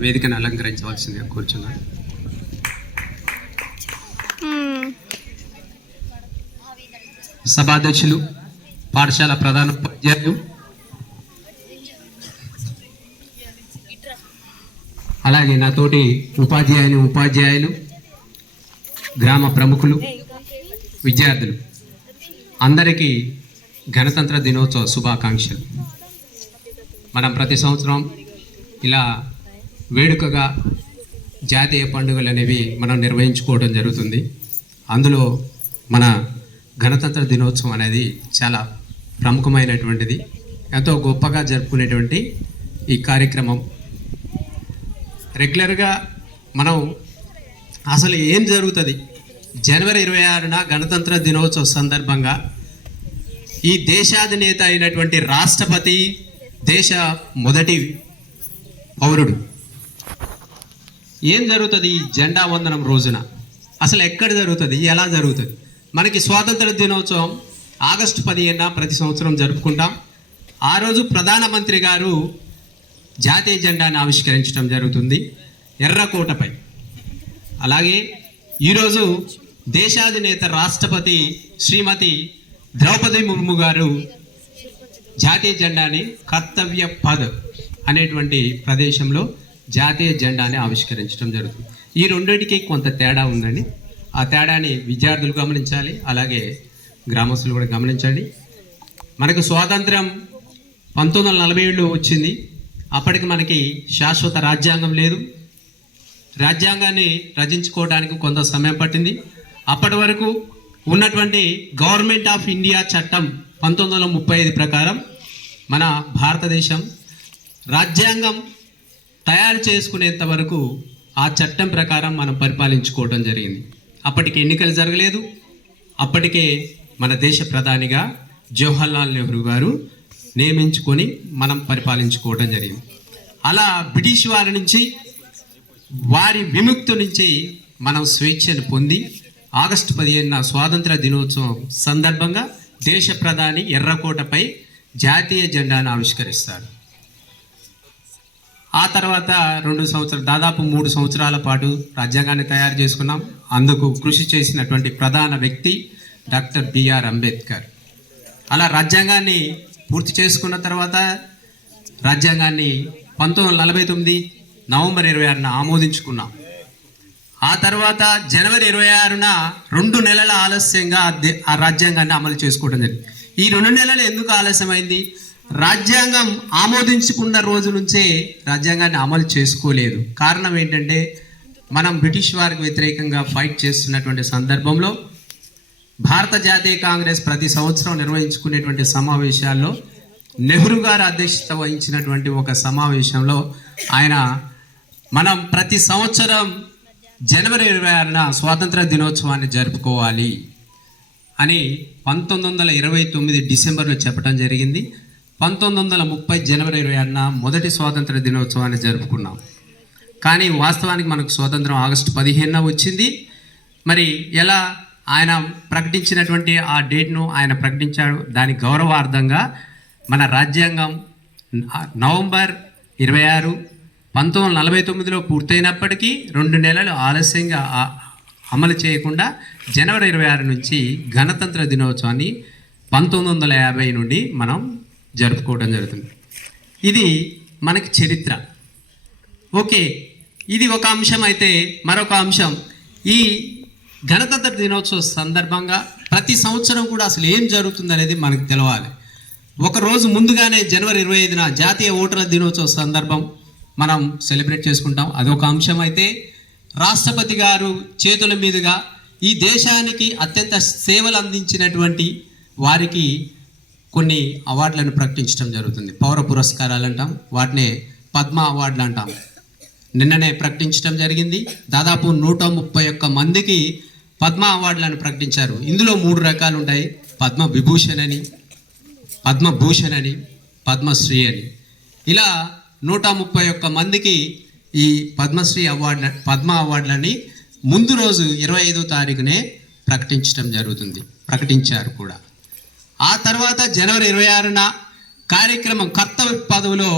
వేదికను అలంకరించవలసిందిగా కోరుచున్నాను. సభాధ్యక్షులు, పాఠశాల ప్రధాన ఉపాధ్యాయులు, అలాగే నాతోటి ఉపాధ్యాయులు, గ్రామ ప్రముఖులు, విద్యార్థులు అందరికీ గణతంత్ర దినోత్సవ శుభాకాంక్షలు. మనం ప్రతి సంవత్సరం ఇలా వేడుకగా జాతీయ పండుగలు అనేవి మనం నిర్వహించుకోవడం జరుగుతుంది. అందులో మన గణతంత్ర దినోత్సవం అనేది చాలా ప్రముఖమైనటువంటిది, ఎంతో గొప్పగా జరుపుకునేటువంటి ఈ కార్యక్రమం. రెగ్యులర్గా మనం అసలు ఏం జరుగుతుంది, జనవరి 26న గణతంత్ర దినోత్సవ సందర్భంగా ఈ దేశాధినేత అయినటువంటి రాష్ట్రపతి, దేశ మొదటి పౌరుడు, ఏం జరుగుతుంది ఈ జెండా వందనం రోజున? అసలు ఎక్కడ జరుగుతుంది, ఎలా జరుగుతుంది? మనకి స్వాతంత్ర దినోత్సవం ఆగస్టు 15న ప్రతి సంవత్సరం జరుపుకుంటాం. ఆ రోజు ప్రధానమంత్రి గారు జాతీయ జెండాను ఆవిష్కరించడం జరుగుతుంది ఎర్రకోటపై. అలాగే ఈరోజు దేశాధినేత రాష్ట్రపతి శ్రీమతి ద్రౌపది ముర్ము గారు జాతీయ జెండాని కర్తవ్య పద్ అనేటువంటి ప్రదేశంలో జాతీయ జెండాని ఆవిష్కరించడం జరుగుతుంది. ఈ రెండింటికి కొంత తేడా ఉందండి. ఆ తేడాని విద్యార్థులు గమనించాలి, అలాగే గ్రామస్తులు కూడా గమనించండి. మనకు స్వాతంత్రం 1947లో వచ్చింది. అప్పటికి మనకి శాశ్వత రాజ్యాంగం లేదు. రాజ్యాంగాన్ని రచించుకోవడానికి కొంత సమయం పట్టింది. అప్పటి వరకు ఉన్నటువంటి గవర్నమెంట్ ఆఫ్ ఇండియా చట్టం 1935 ప్రకారం మన భారతదేశం రాజ్యాంగం తయారు చేసుకునేంత వరకు ఆ చట్టం ప్రకారం మనం పరిపాలించుకోవడం జరిగింది. అప్పటికి ఎన్నికలు జరగలేదు. అప్పటికే మన దేశ ప్రధానిగా జవహర్లాల్ నెహ్రూ గారు నియమించుకొని మనం పరిపాలించుకోవడం జరిగింది. అలా బ్రిటిష్ వారి నుంచి, వారి విముక్తి నుంచి మనం స్వేచ్ఛను పొంది ఆగస్టు 15న స్వాతంత్ర దినోత్సవం సందర్భంగా దేశ ప్రధాని ఎర్రకోటపై జాతీయ జెండాను ఆవిష్కరిస్తారు. ఆ తర్వాత దాదాపు 3 సంవత్సరాల పాటు రాజ్యాంగాన్ని తయారు చేసుకున్నాం. అందుకు కృషి చేసినటువంటి ప్రధాన వ్యక్తి డాక్టర్ బిఆర్ అంబేద్కర్. అలా రాజ్యాంగాన్ని పూర్తి చేసుకున్న తర్వాత రాజ్యాంగాన్ని 1949 నవంబర్ 26న ఆమోదించుకున్నాం. ఆ తర్వాత జనవరి 26న 2 నెలల ఆలస్యంగా ఆ రాజ్యాంగాన్ని అమలు చేసుకోవడం జరిగింది. ఈ 2 నెలలు ఎందుకు ఆలస్యమైంది? రాజ్యాంగం ఆమోదించుకున్న రోజు నుంచే రాజ్యాంగాన్ని అమలు చేసుకోలేదు. కారణం ఏంటంటే, మనం బ్రిటిష్ వారికి వ్యతిరేకంగా ఫైట్ చేస్తున్నటువంటి సందర్భంలో భారత జాతీయ కాంగ్రెస్ ప్రతి సంవత్సరం నిర్వహించుకునేటువంటి సమావేశాల్లో నెహ్రూ గారు అధ్యక్షత వహించినటువంటి ఒక సమావేశంలో ఆయన మనం ప్రతి సంవత్సరం జనవరి 26న స్వాతంత్ర దినోత్సవాన్ని జరుపుకోవాలి అని 1929 డిసెంబర్లో చెప్పడం జరిగింది. 1930 జనవరి 26న మొదటి స్వాతంత్ర దినోత్సవాన్ని జరుపుకున్నాం. కానీ వాస్తవానికి మనకు స్వాతంత్రం ఆగస్టు 15న వచ్చింది. మరి ఎలా ఆయన ప్రకటించినటువంటి ఆ డేట్ను ఆయన ప్రకటించాడు. దాని గౌరవార్థంగా మన రాజ్యాంగం నవంబర్ 26, 1949లో పూర్తయినప్పటికీ 2 నెలలు ఆలస్యంగా అమలు చేయకుండా జనవరి 26 నుంచి గణతంత్ర దినోత్సవాన్ని 1950 నుండి మనం జరుపుకోవడం జరుగుతుంది. ఇది మనకి చరిత్ర. ఓకే, ఇది ఒక అంశం. అయితే మరొక అంశం, ఈ గణతంత్ర దినోత్సవ సందర్భంగా ప్రతి సంవత్సరం కూడా అసలు ఏం జరుగుతుంది అనేది మనకు తెలవాలి. ఒకరోజు ముందుగానే జనవరి 25న జాతీయ ఓటర్ల దినోత్సవ సందర్భం మనం సెలబ్రేట్ చేసుకుంటాం. అదొక అంశం. అయితే రాష్ట్రపతి గారు చేతుల మీదుగా ఈ దేశానికి అత్యంత సేవలు అందించినటువంటి వారికి కొన్ని అవార్డులను ప్రకటించడం జరుగుతుంది. పౌర పురస్కారాలు అంటాం, వాటినే పద్మ అవార్డులు అంటాం. నిన్ననే ప్రకటించడం జరిగింది. దాదాపు 131 మందికి పద్మ అవార్డులను ప్రకటించారు. ఇందులో 3 రకాలు ఉంటాయి: పద్మ విభూషణ్ అని, పద్మభూషణ్ అని, పద్మశ్రీ అని. ఇలా 131 మందికి ఈ పద్మశ్రీ అవార్డు, పద్మ అవార్డులని ముందు రోజు 25వ తారీఖునే ప్రకటించడం జరుగుతుంది. ప్రకటించారు కూడా. ఆ తర్వాత జనవరి 26న కార్యక్రమం కర్తవ్య పదవిలో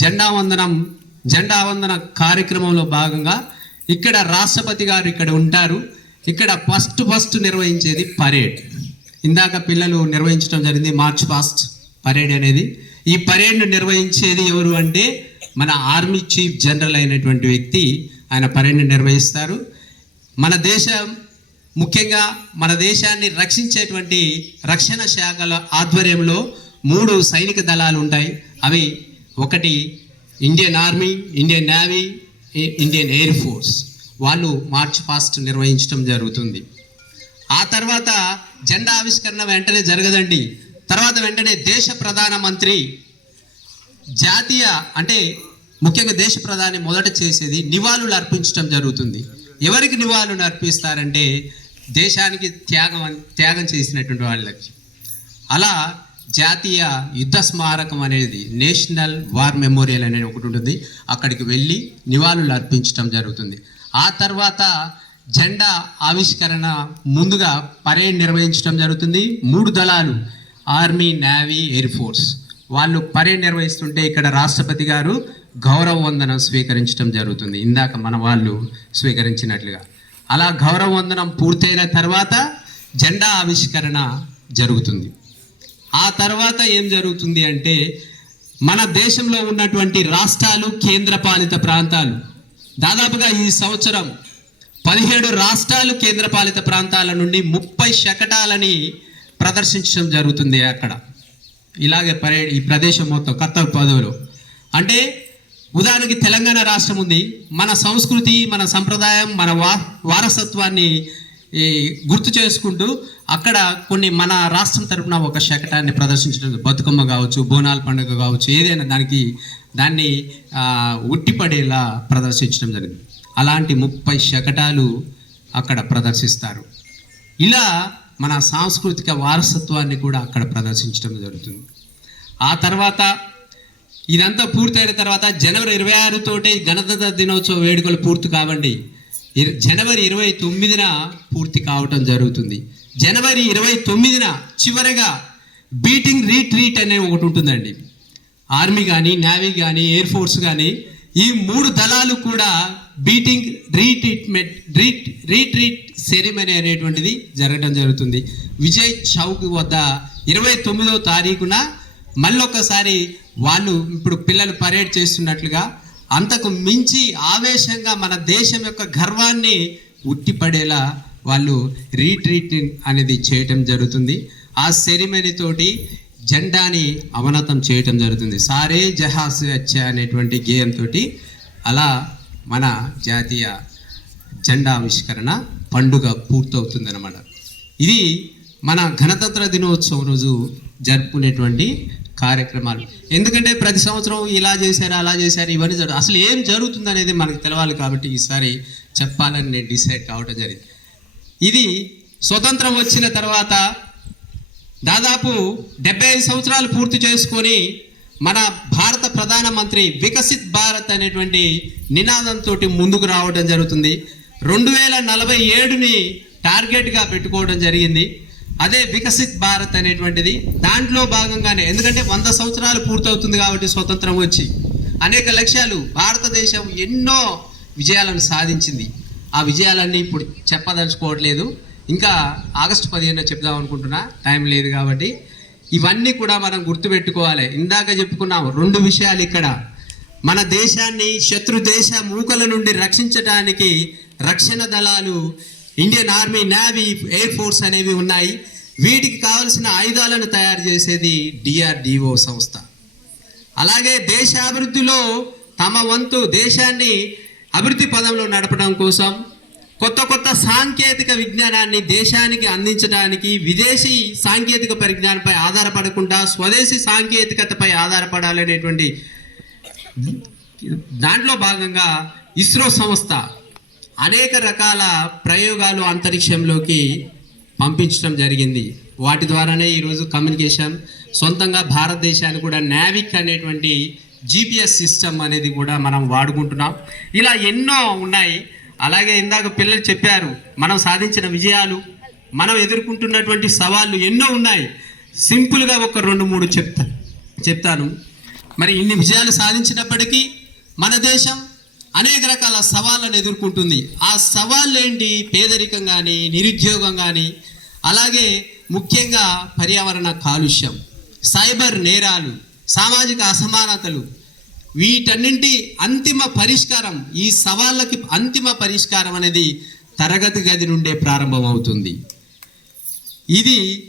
జెండా వందనం జెండా వందన కార్యక్రమంలో భాగంగా ఇక్కడ రాష్ట్రపతి గారు ఇక్కడ ఉంటారు. ఇక్కడ ఫస్ట్ నిర్వహించేది పరేడ్. ఇందాక పిల్లలు నిర్వహించడం జరిగింది మార్చ్ పాస్ట్ పరేడ్ అనేది. ఈ పరేడ్ను నిర్వహించేది ఎవరు అంటే మన ఆర్మీ చీఫ్ జనరల్ అయినటువంటి వ్యక్తి. ఆయన పరేడ్ని నిర్వహిస్తారు. మన దేశం ముఖ్యంగా మన దేశాన్ని రక్షించేటువంటి రక్షణ శాఖల ఆధ్వర్యంలో 3 సైనిక దళాలు ఉంటాయి. అవి ఒకటి Indian army, Indian navy, Indian air force. వాళ్ళు మార్చ్ పాస్ట్ నిర్వహించడం జరుగుతుంది. ఆ తర్వాత జెండా ఆవిష్కరణ వెంటనే జరగదండి. తర్వాత వెంటనే దేశ ప్రధానమంత్రి జాతీయ అంటే ముఖ్యంగా దేశ ప్రధాని మొదట చేసేది నివాళులు అర్పించడం జరుగుతుంది. ఎవరికి నివాళులు అర్పిస్తారంటే దేశానికి త్యాగం చేసినటువంటి వాళ్ళకి. అలా జాతీయ యుద్ధ స్మారకం అనేది నేషనల్ వార్ మెమోరియల్ అనేది ఒకటి ఉంటుంది. అక్కడికి వెళ్ళి నివాళులు అర్పించడం జరుగుతుంది. ఆ తర్వాత జెండా ఆవిష్కరణ ముందుగా పరేడ్ నిర్వహించడం జరుగుతుంది. 3 దళాలు ఆర్మీ, నేవీ, ఎయిర్ ఫోర్స్ వాళ్ళు పరేడ్ నిర్వహిస్తుంటే ఇక్కడ రాష్ట్రపతి గారు గౌరవ వందనం స్వీకరించడం జరుగుతుంది. ఇందాక మన వాళ్ళు స్వీకరించినట్లుగా. అలా గౌరవ వందనం పూర్తయిన తర్వాత జెండా ఆవిష్కరణ జరుగుతుంది. ఆ తర్వాత ఏం జరుగుతుంది అంటే మన దేశంలో ఉన్నటువంటి రాష్ట్రాలు, కేంద్రపాలిత ప్రాంతాలు దాదాపుగా ఈ సంవత్సరం 17 రాష్ట్రాలు, కేంద్రపాలిత ప్రాంతాల నుండి 30 శకటాలని ప్రదర్శించడం జరుగుతుంది. అక్కడ ఇలాగే పరేడ్ ఈ ప్రదేశం మొత్తం కర్తవ్య పదవిలో. అంటే ఉదాహరణకి తెలంగాణ రాష్ట్రం ఉంది. మన సంస్కృతి, మన సంప్రదాయం, మన వారసత్వాన్ని గుర్తు చేసుకుంటూ అక్కడ కొన్ని మన రాష్ట్రం తరపున ఒక శకటాన్ని ప్రదర్శించడం, బతుకమ్మ కావచ్చు, బోనాల పండుగ కావచ్చు, ఏదైనా దాన్ని ఉట్టిపడేలా ప్రదర్శించడం జరిగింది. అలాంటి 30 శకటాలు అక్కడ ప్రదర్శిస్తారు. ఇలా మన సాంస్కృతిక వారసత్వాన్ని కూడా అక్కడ ప్రదర్శించడం జరుగుతుంది. ఆ తర్వాత ఇదంతా పూర్తయిన తర్వాత జనవరి 26 తోటే గణతంత్ర దినోత్సవ వేడుకలు పూర్తి కావండి. జనవరి 29న పూర్తి కావటం జరుగుతుంది. జనవరి 29న చివరిగా బీటింగ్ రీట్రీట్ అనే ఒకటి ఉంటుందండి. ఆర్మీ కానీ, నేవీ కానీ, ఎయిర్ ఫోర్స్ కానీ ఈ 3 దళాలు కూడా బీటింగ్ రీట్రీట్ సెరిమనీ అనేటువంటిది జరగడం జరుగుతుంది. విజయ్ చౌక్ వద్ద 29వ తారీఖున మళ్ళొకసారి వాళ్ళు ఇప్పుడు పిల్లలు పరేడ్ చేస్తున్నట్లుగా అంతకు మించి ఆవేశంగా మన దేశం యొక్క గర్వాన్ని ఉట్టిపడేలా వాళ్ళు రీట్రీట్ అనేది చేయటం జరుగుతుంది. ఆ సెరిమనీ తోటి జెండాని అవనతం చేయటం జరుగుతుంది. సారే జహాస్ వచ్చే అనేటువంటి గేయంతో అలా మన జాతీయ జెండా ఆవిష్కరణ పండుగ పూర్తవుతుంది అన్నమాట. ఇది మన గణతంత్ర దినోత్సవం రోజు జరుపుకునేటువంటి కార్యక్రమాలు. ఎందుకంటే ప్రతి సంవత్సరం ఇలా చేశారు, అలా చేశారు, ఇవన్నీ అసలు ఏం జరుగుతుంది అనేది మనకు తెలవాలి. కాబట్టి ఈసారి చెప్పాలని నేను డిసైడ్ కావడం జరిగింది. ఇది స్వతంత్రం వచ్చిన తర్వాత దాదాపు 75 సంవత్సరాలు పూర్తి చేసుకొని మన భారత ప్రధానమంత్రి వికసిత్ భారత్ అనేటువంటి నినాదంతో ముందుకు రావడం జరుగుతుంది. 2047ని టార్గెట్గా పెట్టుకోవడం జరిగింది. అదే వికసిత్ భారత్ అనేటువంటిది. దాంట్లో భాగంగానే ఎందుకంటే 100 సంవత్సరాలు పూర్తవుతుంది కాబట్టి స్వతంత్రం వచ్చి అనేక లక్ష్యాలు భారతదేశం ఎన్నో విజయాలను సాధించింది. ఆ విజయాలన్నీ ఇప్పుడు చెప్పదలుచుకోవట్లేదు. ఇంకా ఆగస్టు 15న చెప్దాం అనుకుంటున్నా, టైం లేదు కాబట్టి. ఇవన్నీ కూడా మనం గుర్తుపెట్టుకోవాలి. ఇందాక చెప్పుకున్నాం 2 విషయాలు ఇక్కడ. మన దేశాన్ని శత్రు దేశ మూకల నుండి రక్షించడానికి రక్షణ దళాలు Indian army, navy, air force అనేవి ఉన్నాయి. వీటికి కావలసిన ఆయుధాలను తయారు చేసేది DRDO సంస్థ. అలాగే దేశాభివృద్ధిలో తమ వంతు దేశాన్ని అభివృద్ధి పదంలో నడపడం కోసం కొత్త సాంకేతిక విజ్ఞానాన్ని దేశానికి అందించడానికి విదేశీ సాంకేతిక పరిజ్ఞానంపై ఆధారపడకుండా స్వదేశీ సాంకేతికతపై ఆధారపడాలనేటువంటి దాంట్లో భాగంగా ఇస్రో సంస్థ అనేక రకాల ప్రయోగాలు అంతరిక్షంలోకి పంపించడం జరిగింది. వాటి ద్వారానే ఈరోజు కమ్యూనికేషన్ సొంతంగా భారతదేశాన్ని కూడా నావిక్ అనేటువంటి GPS సిస్టమ్ అనేది కూడా మనం వాడుకుంటున్నాం. ఇలా ఎన్నో ఉన్నాయి. అలాగే ఇందాక పిల్లలు చెప్పారు మనం సాధించిన విజయాలు, మనం ఎదుర్కొంటున్నటువంటి సవాళ్ళు ఎన్నో ఉన్నాయి. సింపుల్గా ఒక 2-3 చెప్తాను. మరి ఇన్ని విజయాలు సాధించినప్పటికీ మన దేశం అనేక రకాల సవాళ్ళను ఎదుర్కొంటుంది. ఆ సవాళ్ళు ఏంటి? పేదరికం కానీ, నిరుద్యోగం కానీ, అలాగే ముఖ్యంగా పర్యావరణ కాలుష్యం, సైబర్ నేరాలు, సామాజిక అసమానతలు. వీటన్నింటి అంతిమ పరిష్కారం, ఈ సవాళ్ళకి అంతిమ పరిష్కారం అనేది తరగతి గది నుండే ప్రారంభమవుతుంది. ఇది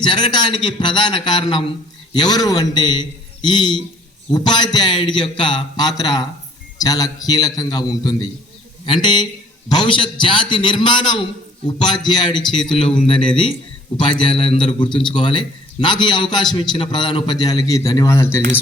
జరగటానికి ప్రధాన కారణం ఎవరు అంటే ఈ ఉపాధ్యాయుడి యొక్క పాత్ర చాలా కీలకంగా ఉంటుంది. అంటే భవిష్యత్ జాతి నిర్మాణం ఉపాధ్యాయుడి చేతిలో ఉందనేది ఉపాధ్యాయులందరూ గుర్తుంచుకోవాలి. నాకు ఈ అవకాశం ఇచ్చిన ప్రధాన ఉపాధ్యాయులకి ధన్యవాదాలు తెలియజేస్తున్నాను.